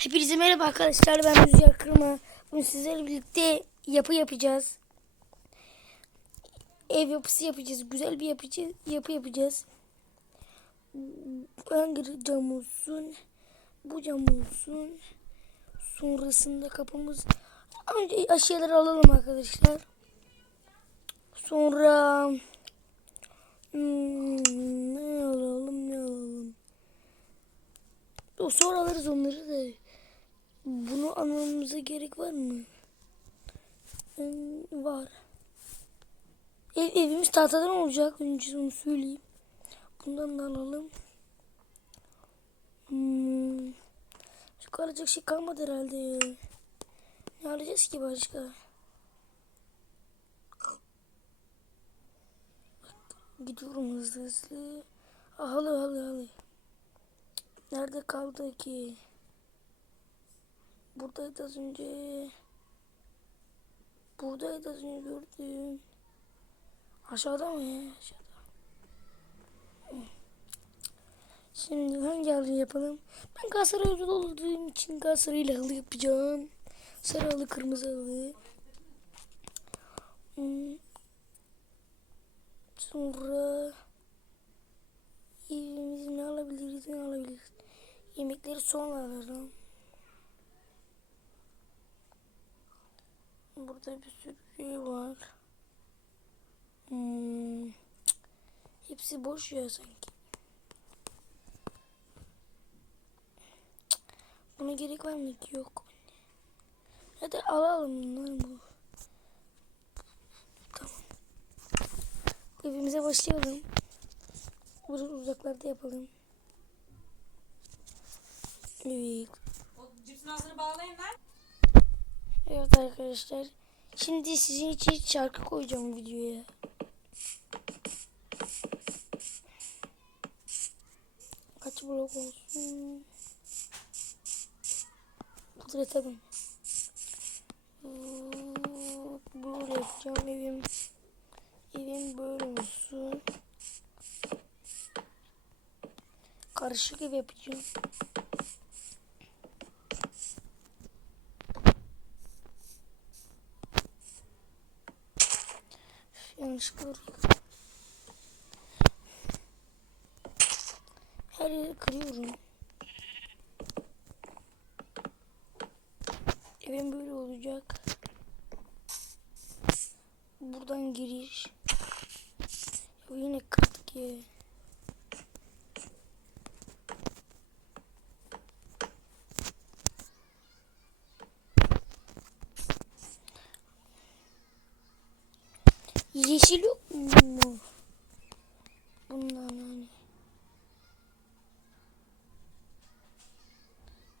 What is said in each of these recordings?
Hepinize merhaba arkadaşlar. Ben Rüzgar Kırma. Bugün sizlerle birlikte yapı yapacağız. Ev yapısı yapacağız. Güzel bir yapıcı, yapı yapacağız. Hangi cam olsun? Bu cam olsun. Sonrasında kapımız... Önce eşyaları alalım arkadaşlar. Sonra... Hmm, ne alalım ne alalım. Sonra alırız onları da. Bunu almamıza gerek var mı? Hmm, var. Ev, evimiz tahtadan olacak. Önce onu söyleyeyim. Bundan da alalım. Hmm. Alacak şey kalmadı herhalde. Ne alacağız ki başka? Gidiyorum hızlı hızlı. Halı halı halı. Nerede kaldı ki? Buradaydı az önce. Buradaydı az önce gördüm. Aşağıda mı ya? Aşağıda. Şimdi hangi halıyı yapalım? Ben Galatasaraylı olduğum için Galatasaray'la halı yapacağım. Sarı halı, kırmızı halı. Hmm. Sonra evimizi ne alabiliriz ne alabiliriz? Yemekleri sonra alırım. Burada bir sürü şey var. Hmm. Hepsi boş ya sanki. Buna gerek var mı ki? Yok. Hadi alalım bunları bu. Tamam. Evimize başlayalım. Burada uzaklarda yapalım. Evet. O cipsin ağzını bağlayın lan. Evet arkadaşlar. Şimdi sizin için şarkı koyacağım videoya. Kaç blok olsun? Kudret tabii. Böyle yapacağım evim. Evim böyle olsun. Karışık ev yapacağım. Yanlışlıkla oraya- Her yeri kırıyorum. Evim böyle olacak. Buradan giriş. Ya yine kırdık ya. Yeşil yok mu? Bundan hani.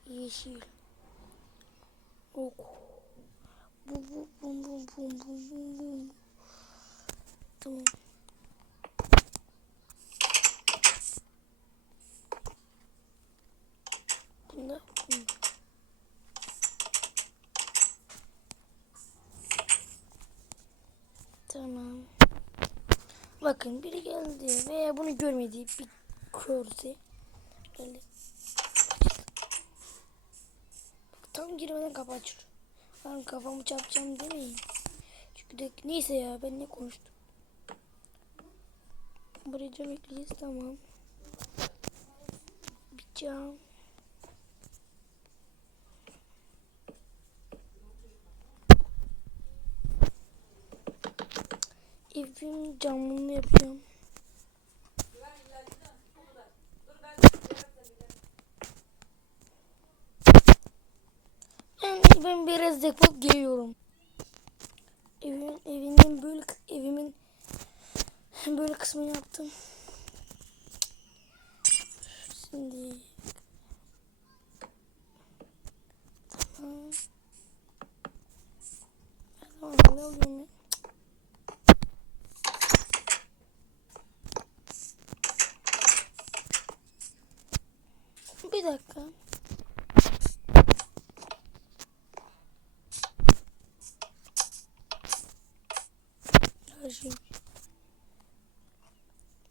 Yeşil. Ok. Bu bu bum bum bum bum bum bum. Tamam. Bunda bum. Tamam. Bakın biri geldi veya bunu görmediği bir körse geldi. Tam girmeden kapı açır. Ben kafamı çarpacağım demeyin. Çünkü de neyse ya ben ne konuştum. Buraya cam ekleyiz tamam. Bir cam. Evin camını yapacağım. Ben, biraz depop geliyorum. Evimin, evimin böyle evimin böyle kısmını yaptım. Şimdi tamam. Ne oluyor Bir dakika.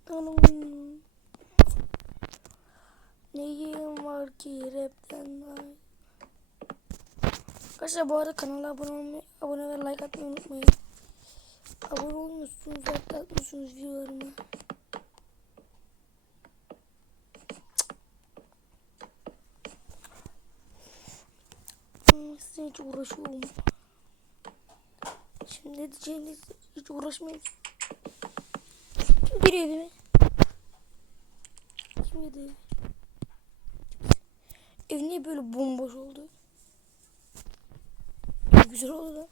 Anam. Neyim var ki rapten daha Arkadaşlar bu arada kanala abone olmayı, abone ve like atmayı unutmayın. Abone olmuşsunuz, like atmışsınız videolarıma. Hiç uğraşıyorum. Şimdi ne diyeceğiniz hiç uğraşmayın. Kim giriyor evime? Kim girdi? Ev niye böyle bomboş oldu? Ev güzel oldu da.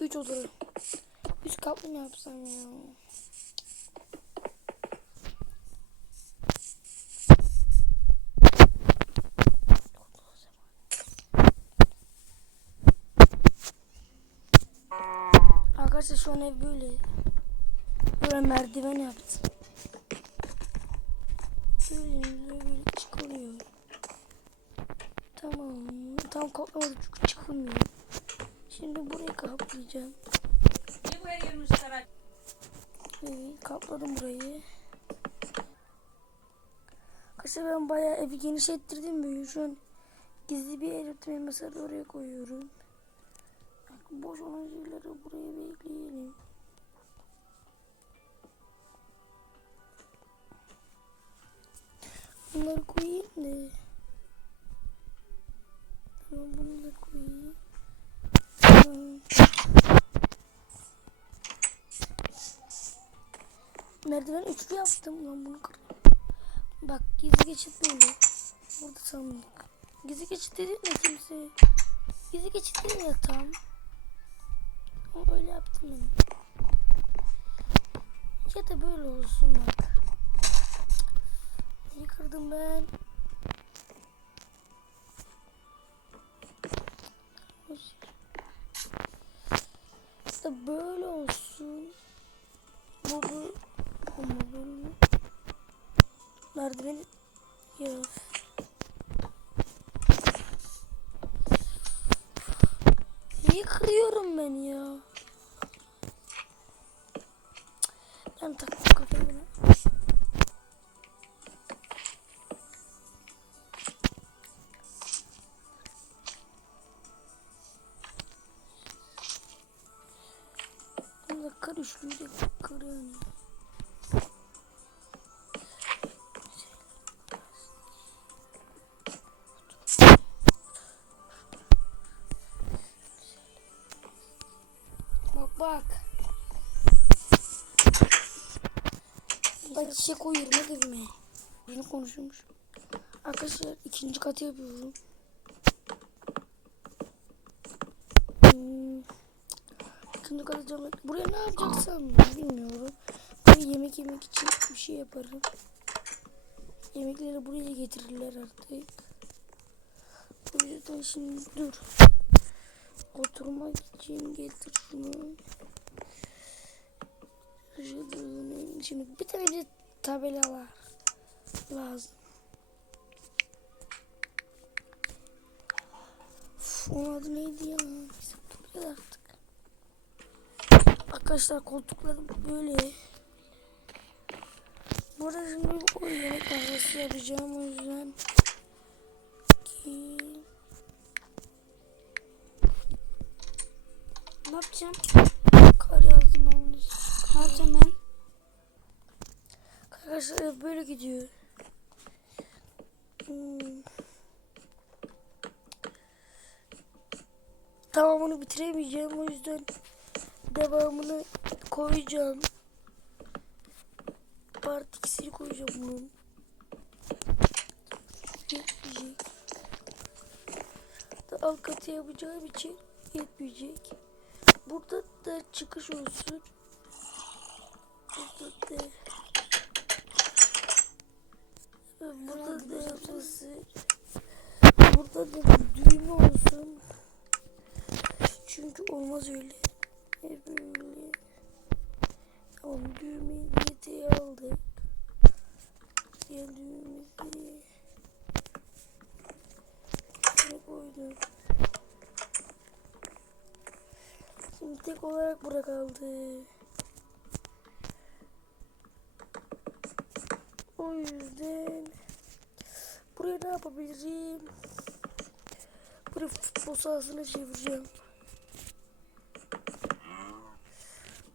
Üç odalı. Üç katlı mı yapsam ya? Arkadaşlar şu an ev böyle. Böyle merdiven yaptım. Böyle böyle çıkılıyor. Tamam. Tam kaplamadı çünkü çıkılmıyor. Şimdi burayı kaplayacağım. Niye buraya girmişler? Evet, kapladım burayı. Arkadaşlar ben bayağı evi genişlettirdim böyle. Şu an gizli bir yer yaptım. Mesela oraya koyuyorum. Boş olan şeyleri buraya bekleyelim. Bunları koyayım da. Tamam bunu da koyayım. Merdiven üçlü yaptım lan bunu kırdım. Bak gizli geçit böyle. Burada sandık. Gizli geçit dedim ya kimse. Gizli geçit dedim ya tam. Ama öyle yaptım ben. Ya da böyle olsun bak. Neyi kırdım ben? Da böyle olsun. Bu bu ama böyle merdiven Çiçek koyuyorum hadi evime. Bunu konuşuyormuş. Arkadaşlar ikinci katı yapıyorum. Hmm. İkinci katı cam Buraya ne yapacaksam bilmiyorum. Buraya yemek yemek için bir şey yaparım. Yemekleri buraya getirirler artık. O yüzden şimdi dur. Oturmak için getir şunu. Şimdi bir tane tabelalar lazım. Uf, onun adı neydi ya? Neyse, artık. Arkadaşlar koltuklar böyle. Bu arada şimdi oyun yemek masası yapacağım o yüzden. Ki... Ne yapacağım? Kar yazdım yanlış. Ne yapacağım? Arkadaşlar böyle gidiyor. Hmm. Tamamını bitiremeyeceğim o yüzden devamını koyacağım. Part ikisini koyacağım bunun. Yetmeyecek. Alt katı yapacağım için yetmeyecek. Burada da çıkış olsun. Burada da Burada da yapması. Burada da düğme olsun. Çünkü olmaz öyle. Hep böyle. Tamam düğmeyi yetiye aldık. Diğer düğmemizi şuraya koyduk. Şimdi tek olarak bura kaldı. O yüzden buraya ne yapabilirim? Burayı futbol sahasına çevireceğim.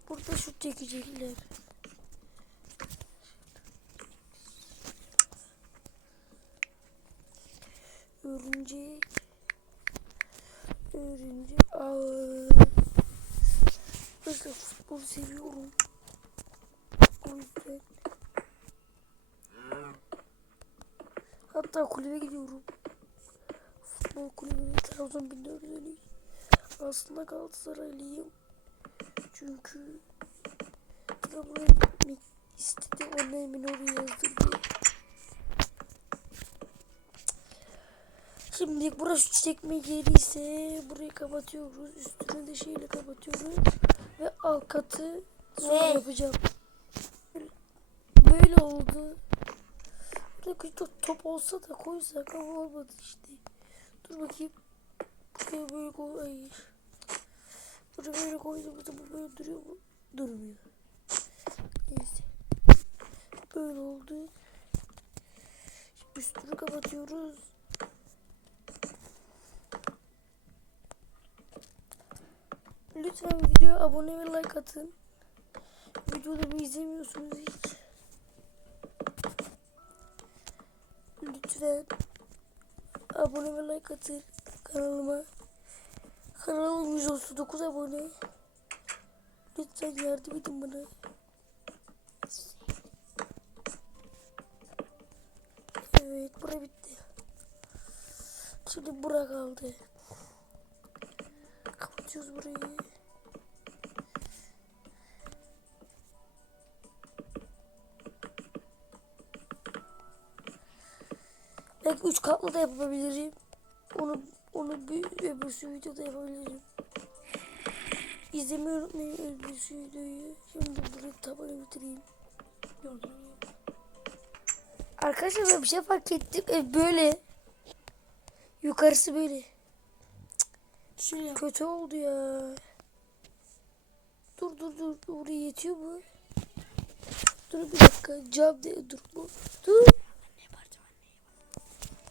Burada şut çekecekler. Örümcek. Örümcek. Aa. De futbol seviyorum. O yüzden. Hatta kulübe gidiyorum. Futbol kulübüne Trabzon 1450. Aslında Galatasaraylıyım. Çünkü Trabzon'a gitmek istedi. Annem beni oraya yazdırdı. Şimdi burası çekme yeri ise burayı kapatıyoruz. Üstünü de şeyle kapatıyoruz. Ve alt katı sonra yapacağım. Böyle oldu. Burada küçük top olsa da koysak ama olmadı işte. Dur bakayım. Buraya böyle koy. Hayır. Buraya böyle koydum. Bu böyle duruyor mu? Durmuyor. Neyse. Böyle oldu. Şimdi üstünü kapatıyoruz. Lütfen videoya abone ve like atın. Videoda bir izlemiyorsunuz hiç. Lütfen abone ve like atın kanalıma. Kanalım 139 abone. Lütfen yardım edin bana. Evet bura bitti. Şimdi bura kaldı. Kapatıyoruz burayı. Belki üç katlı da yapabilirim. Onu onu bir öbürsü videoda yapabilirim. İzlemeyi unutmayın öbürsü videoyu. Şimdi burayı tabanı bitireyim. Arkadaşlar ben bir şey fark ettim. E, böyle. Yukarısı böyle. Şuraya. Kötü oldu ya. Dur dur dur. Oraya yetiyor mu? Dur bir dakika. Cam de dur. Bu. Dur.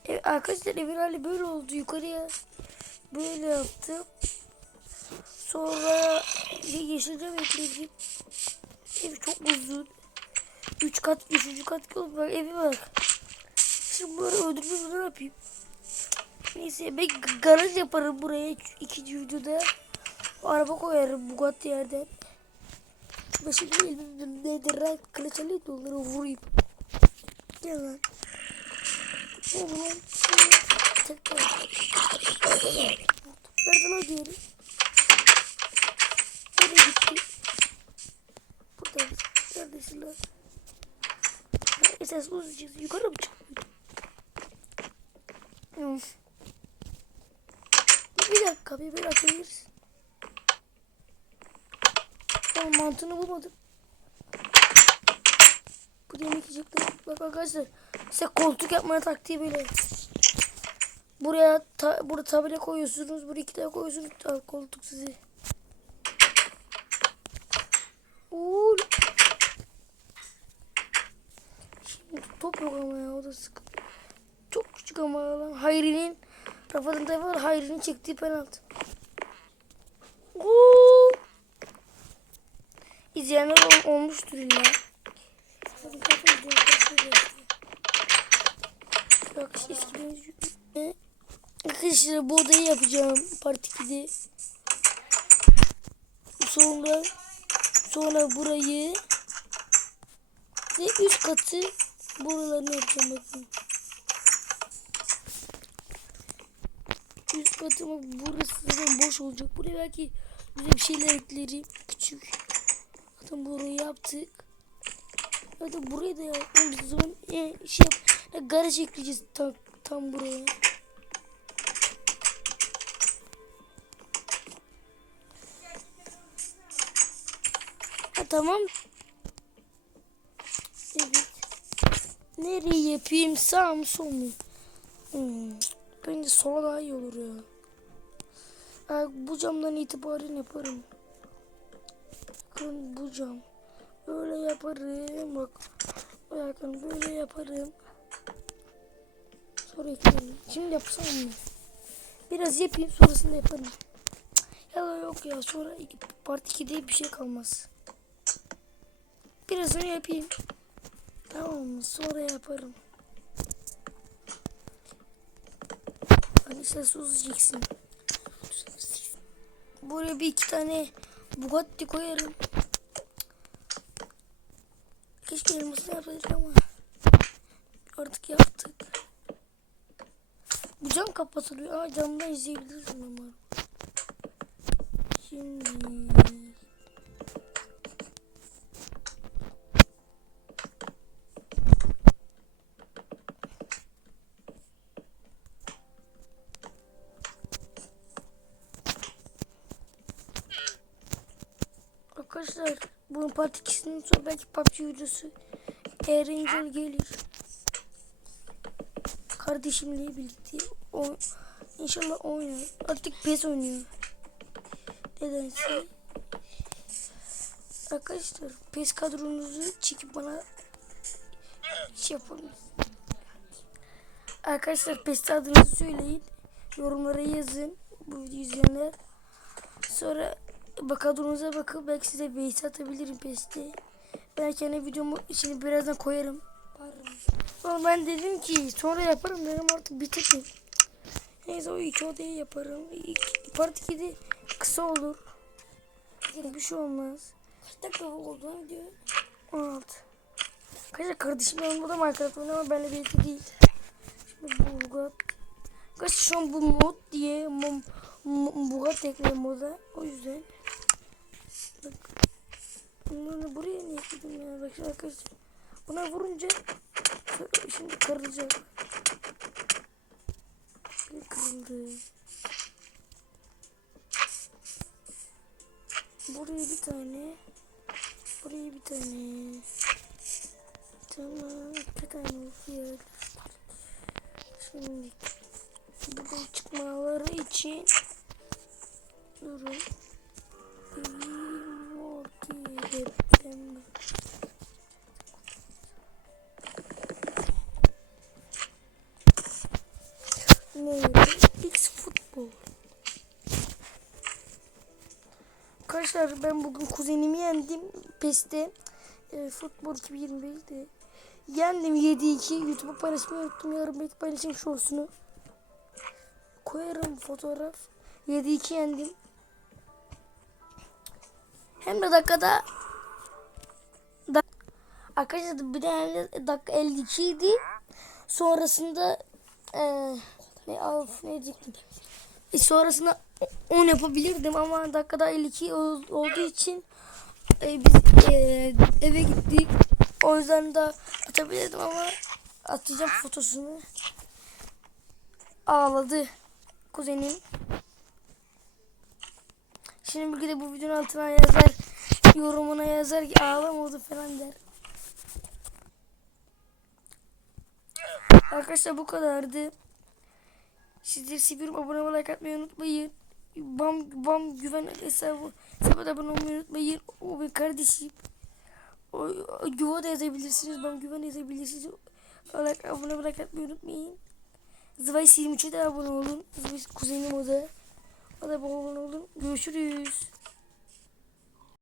E, arkadaşlar evin hali böyle oldu. Yukarıya böyle yaptım. Sonra yeşil cam ekleyeceğim. Ev çok uzun. Üç kat, üçüncü kat oldu. Bak evi bak. Şimdi bunları öldürmüş ne yapayım? Neyse ben garaj yaparım buraya ikinci videoda. Araba koyarım Bugatti yerden. Ben şimdi elimde nedir kılıç alayım da onları vurayım. Gel lan. Gel lan. Tek tek. Nerede lan diğeri? Nereye gitti? Burada. Neredesin lan? Esas uzayacağız. Yukarı mı çıkıyor? Hmm. Bir dakika bir bir açabiliriz. Ben mantığını bulmadım. Bu yemek yiyecekler. Bak arkadaşlar size koltuk yapmaya taktiği böyle. Buraya ta, burada tabela koyuyorsunuz. Buraya iki tane koyuyorsunuz. Al, koltuk sizi. Uuu. Şimdi top yok ama ya o da sıkıntı. Çok küçük ama lan. Hayri'nin Rafa'nın tayfa var. Hayri'nin çektiği penaltı. Oo! İzleyenler ol, olmuştur illa. Kafa izliyorum, kafa izliyorum. Bak eskiden Arkadaşlar bu odayı yapacağım. Part 2'de. Sonra sonra burayı ve üst katı buralarını yapacağım bakın. Üst katı bak burası zaten boş olacak. Buraya belki güzel bir şeyler eklerim. Küçük. Zaten burayı yaptık. Zaten burayı da yapmamız zaman e, şey yap. Ya, garaj ekleyeceğiz tam, tam buraya. Ha, tamam. Evet. Nereye yapayım? Sağ mı sol mu? Hmm. Bence sola daha iyi olur ya. Ha, bu camdan itibaren yaparım. Bakın bu cam. Böyle yaparım. Bak. Bakın böyle yaparım. Sonra eklerim. Şimdi yapsam mı? Biraz yapayım sonrasında yaparım. Ya da yok ya sonra part 2'de bir şey kalmaz. Biraz önce yapayım. Tamam mı? Sonra yaparım. Hani sen susacaksın. Buraya bir iki tane Bugatti koyarım. Keşke elmasını yapsaydık ama artık yaptık. Bu cam kapatılıyor. Aa camdan izleyebilirsin umarım. Şimdi part 2'sinden sonra belki PUBG videosu Angel gelir. Kardeşimle birlikte o inşallah oynar. Artık PES oynuyor. Nedense. Arkadaşlar PES kadronuzu çekip bana şey yapalım. Arkadaşlar PES adınızı söyleyin. Yorumlara yazın. Bu videoyu izleyenler. Sonra kadronuza bakıp belki size base atabilirim PES'te. Ben kendi videomu içine birazdan koyarım. Ama ben dedim ki sonra yaparım dedim artık bitirdim. Neyse o iki odayı yaparım. İki, part 2'de kısa olur. Bir şey olmaz. Kaç dakika oldu video? 16. Kaç kardeşim yanımda da Minecraft oynuyor ama benimle birlikte değil. Şimdi Bulgat. Kaç şu an bu mod diye Bulgat ekledim moda. O yüzden. Bunları buraya niye ekledim ya? Bak arkadaşlar. Buna vurunca şimdi kırılacak. Kırıldı. Buraya bir tane. Buraya bir tane. Tamam. Bir tane yer. Şimdi buradan çıkmaları için durun. Arkadaşlar ben bugün kuzenimi yendim PES'te. E, futbol 2025'te. Yendim 7-2. YouTube'a paylaşmayı unuttum. Yarın belki paylaşayım şortsunu. Koyarım fotoğraf. 7-2 yendim. Hem de dakikada da, Arkadaşlar bir de hem de dakika 52 idi. Sonrasında e, ne af ne diyecektim. E, sonrasında 10 yapabilirdim ama dakikada 52 ol- olduğu için e, biz e, eve gittik. O yüzden de atabilirdim ama atacağım fotosunu. Ağladı kuzenim. Şimdi bir de bu videonun altına yazar, yorumuna yazar ki ağlamadı falan der. Arkadaşlar bu kadardı. Sizleri seviyorum. Abone olmayı like atmayı unutmayın. Bam bam güven hesabı hesaba da olmayı unutmayın. O benim kardeşim. O, o, Güva da yazabilirsiniz. Bam güven yazabilirsiniz. Like, abone atmayı unutmayın. Zıvay 23'e de abone olun. Zıvay kuzenim o da. O da abone olun. Görüşürüz.